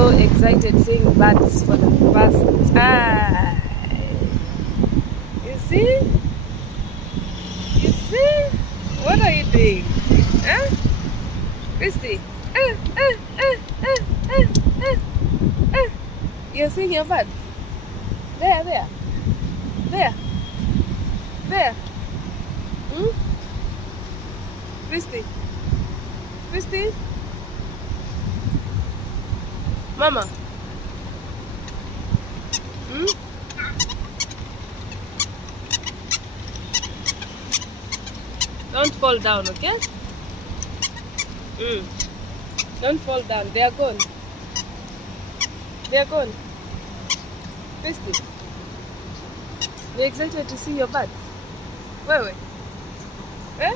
so excited seeing birds for the first time. You see? You see? What are you doing? Huh? Christy? You're seeing your birds? There. Hmm? Christy? Mama? Hmm? Don't fall down, okay? Don't fall down. They are gone. Christy? You're excited to see your birds? Wewe? Eh?